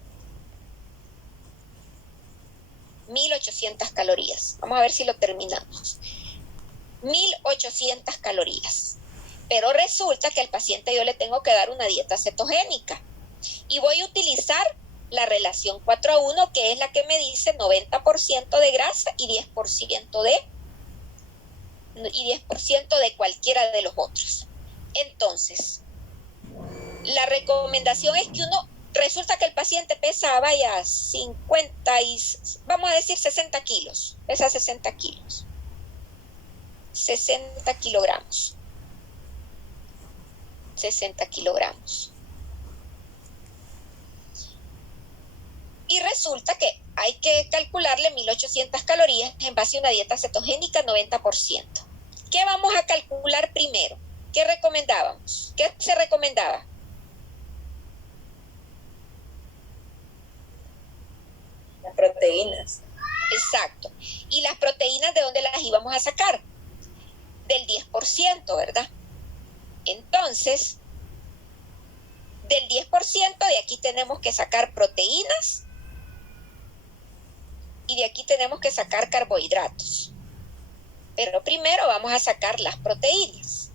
1800 calorías. Vamos a ver si lo terminamos. 1800 calorías. Pero resulta que al paciente yo le tengo que dar una dieta cetogénica. Y voy a utilizar la relación 4:1, que es la que me dice 90% de grasa y 10% de cualquiera de los otros. Entonces, la recomendación es que resulta que el paciente pesa, vaya, 50 y, vamos a decir 60 kilos, pesa 60 kilos, 60 kilogramos, 60 kilogramos. Y resulta que hay que calcularle 1800 calorías en base a una dieta cetogénica 90%. ¿Qué vamos a calcular primero? ¿Qué recomendábamos? ¿Qué se recomendaba? Las proteínas. Exacto. ¿Y las proteínas de dónde las íbamos a sacar? Del 10%, ¿verdad? Entonces, del 10% de aquí tenemos que sacar proteínas y de aquí tenemos que sacar carbohidratos. Pero primero vamos a sacar las proteínas.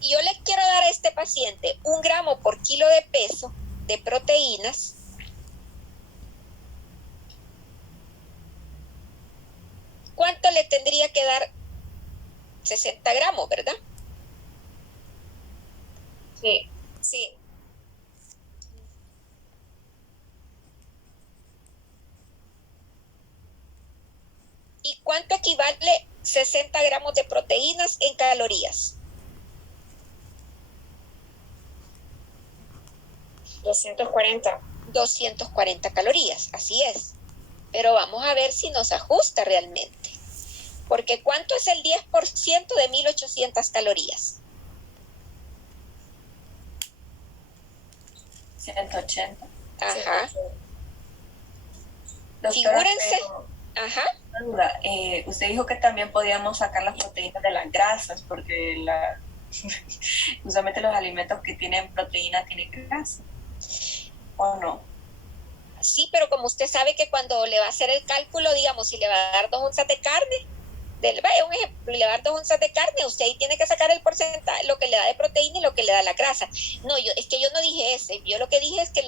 Y yo le quiero dar a este paciente 1 gramo por kilo de peso de proteínas. ¿Cuánto le tendría que dar? 60 gramos, ¿verdad? Sí. Sí. ¿Y cuánto equivale 60 gramos de proteínas en calorías? 240. 240 calorías, así es. Pero vamos a ver si nos ajusta realmente. Porque ¿cuánto es el 10% de 1800 calorías? 180. Ajá. Doctora, Figúrense. pero Ajá. una duda. Usted dijo que también podíamos sacar las proteínas de las grasas, porque usualmente los alimentos que tienen proteína tienen grasa. ¿O no? Sí, pero como usted sabe que cuando le va a hacer el cálculo, digamos, si le va a dar 2 onzas de carne, vaya, un ejemplo, le va a dar 2 onzas de carne, usted ahí tiene que sacar el porcentaje, lo que le da de proteína y lo que le da la grasa. No, es que yo no dije eso, yo lo que dije es que,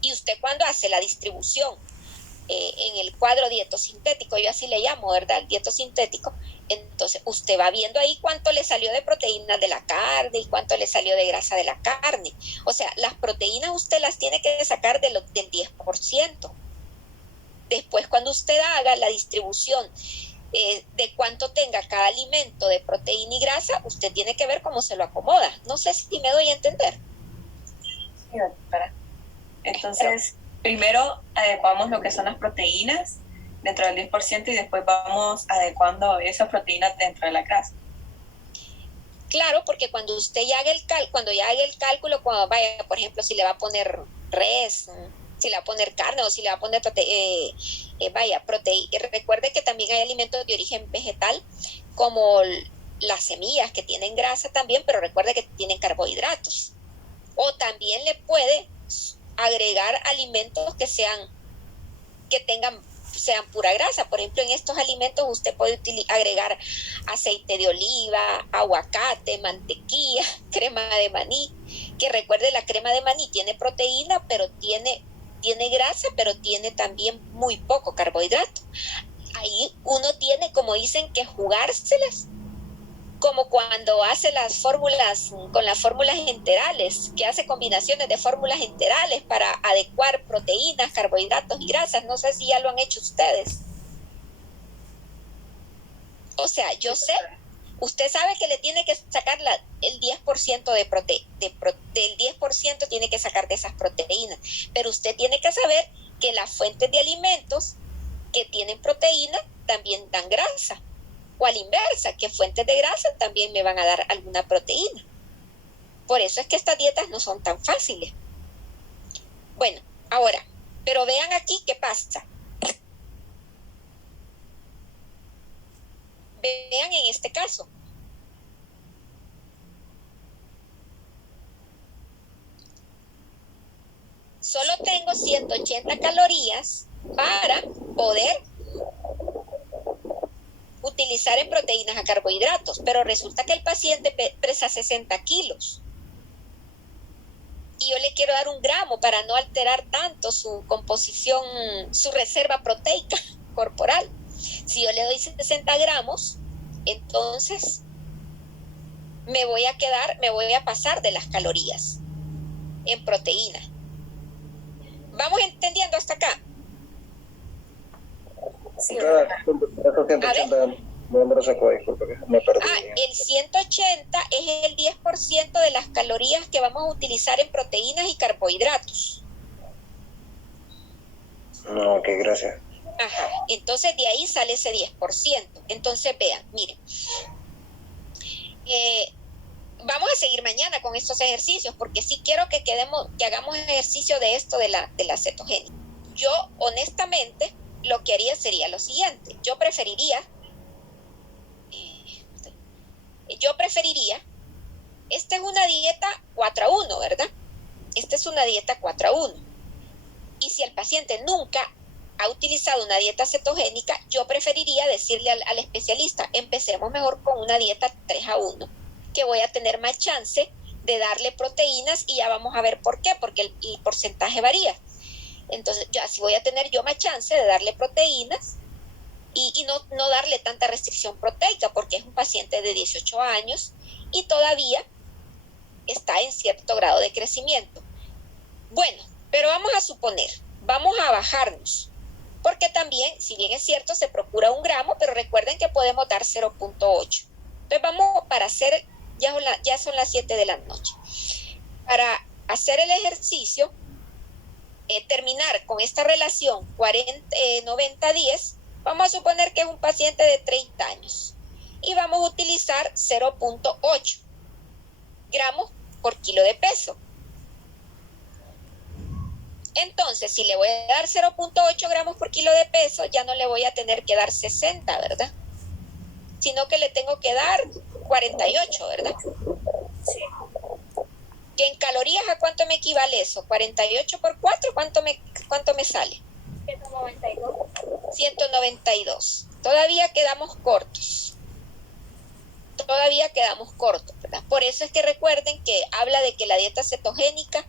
y usted cuando hace la distribución en el cuadro dietosintético, yo así le llamo, ¿verdad? El dietosintético, entonces usted va viendo ahí cuánto le salió de proteínas de la carne y cuánto le salió de grasa de la carne. O sea, las proteínas usted las tiene que sacar del 10%. Después, cuando usted haga la distribución de cuánto tenga cada alimento de proteína y grasa, usted tiene que ver cómo se lo acomoda. No sé si me doy a entender. Sí, doctora. Entonces, primero adecuamos lo que son las proteínas dentro del 10% y después vamos adecuando esas proteínas dentro de la grasa. Claro, porque cuando usted ya haga el cálculo, cuando vaya, por ejemplo, si le va a poner res, si le va a poner carne o si le va a poner proteína. Recuerde que también hay alimentos de origen vegetal, como las semillas, que tienen grasa también, pero recuerde que tienen carbohidratos. O también le puede agregar alimentos que sean pura grasa. Por ejemplo, en estos alimentos usted puede agregar aceite de oliva, aguacate, mantequilla, crema de maní, que recuerde, la crema de maní tiene proteína, pero tiene grasa, pero tiene también muy poco carbohidrato. Ahí uno tiene, como dicen, que jugárselas, como cuando hace las fórmulas con las fórmulas enterales, que hace combinaciones de fórmulas enterales para adecuar proteínas, carbohidratos y grasas. No sé si ya lo han hecho ustedes. O sea, yo sé, usted sabe que le tiene que sacar el 10% del 10% tiene que sacar de esas proteínas, pero usted tiene que saber que las fuentes de alimentos que tienen proteína también dan grasa. O a la inversa, que fuentes de grasa también me van a dar alguna proteína. Por eso es que estas dietas no son tan fáciles. Bueno, ahora, pero vean aquí qué pasa. Vean en este caso. Solo tengo 180 calorías para poder utilizar en proteínas a carbohidratos, pero resulta que el paciente pesa 60 kilos y yo le quiero dar 1 gramo para no alterar tanto su composición, su reserva proteica corporal. Si yo le doy 60 gramos, entonces me voy a pasar de las calorías en proteína. ¿Vamos entendiendo hasta acá? Sí, el 180 es el 10% de las calorías que vamos a utilizar en proteínas y carbohidratos. No, ok, gracias. Ajá, entonces de ahí sale ese 10%. Entonces vean, miren, vamos a seguir mañana con estos ejercicios, porque sí quiero que hagamos ejercicio de esto de la cetogénica. Yo honestamente lo que haría sería lo siguiente. Yo preferiría, esta es una dieta 4-1, ¿verdad? Esta es una dieta 4-1. Y si el paciente nunca ha utilizado una dieta cetogénica, yo preferiría decirle al especialista, empecemos mejor con una dieta 3-1, que voy a tener más chance de darle proteínas y ya vamos a ver por qué, porque el porcentaje varía. Entonces, ya si voy a tener yo más chance de darle proteínas y no darle tanta restricción proteica, porque es un paciente de 18 años y todavía está en cierto grado de crecimiento. Bueno, pero vamos a suponer, vamos a bajarnos, porque también, si bien es cierto, se procura 1 gramo, pero recuerden que podemos dar 0.8. Entonces vamos, para hacer, ya son las 7 de la noche, para hacer el ejercicio, terminar con esta relación 90-10, vamos a suponer que es un paciente de 30 años y vamos a utilizar 0.8 gramos por kilo de peso. Entonces, si le voy a dar 0.8 gramos por kilo de peso, ya no le voy a tener que dar 60, ¿verdad? Sino que le tengo que dar 48, ¿verdad? Sí. Que en calorías, ¿a cuánto me equivale eso? 48 por 4, ¿cuánto me sale? 192. 192. Todavía quedamos cortos. ¿Verdad? Por eso es que recuerden que habla de que la dieta cetogénica,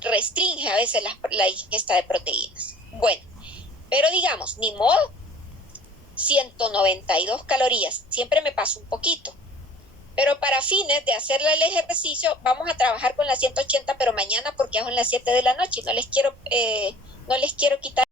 restringe a veces la ingesta de proteínas. Bueno, pero digamos, ni modo, 192 calorías, siempre me paso un poquito. Pero para fines de hacerle el ejercicio, vamos a trabajar con las 180, pero mañana, porque ya son las 7 de la noche y no les quiero quitar